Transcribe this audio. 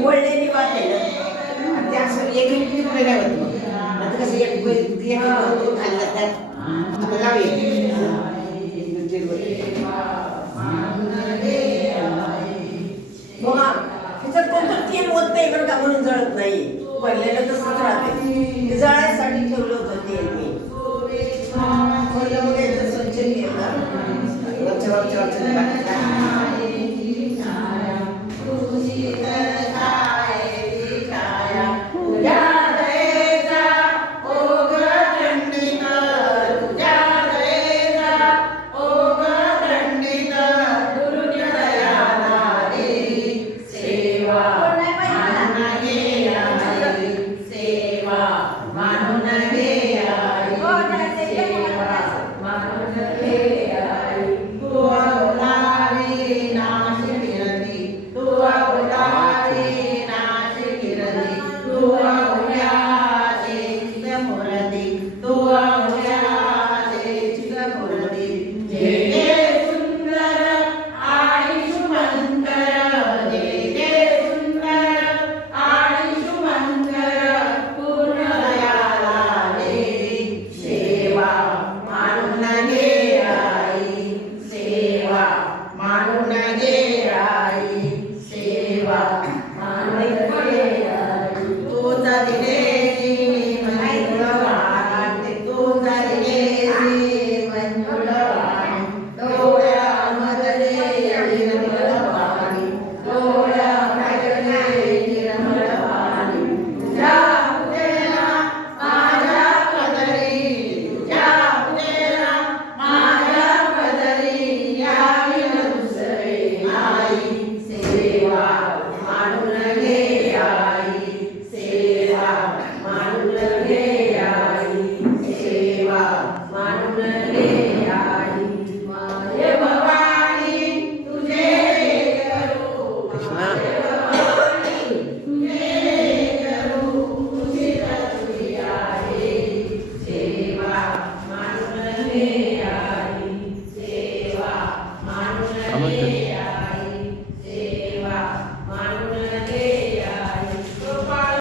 वळलेली वाट आहे ना आणि त्या असं एक तुकडे नाही होत मग आता कसं एक खाली जातात आता लावूया बघा ह्याच्यात कोणतं तेल होत नाही बरं का म्हणून जळत नाही वळलेलं तसंच राहते ते जळायसाठी ठेवलं होतं तेल मी खोललं वगैरे स्वच्छ केलं वरच्या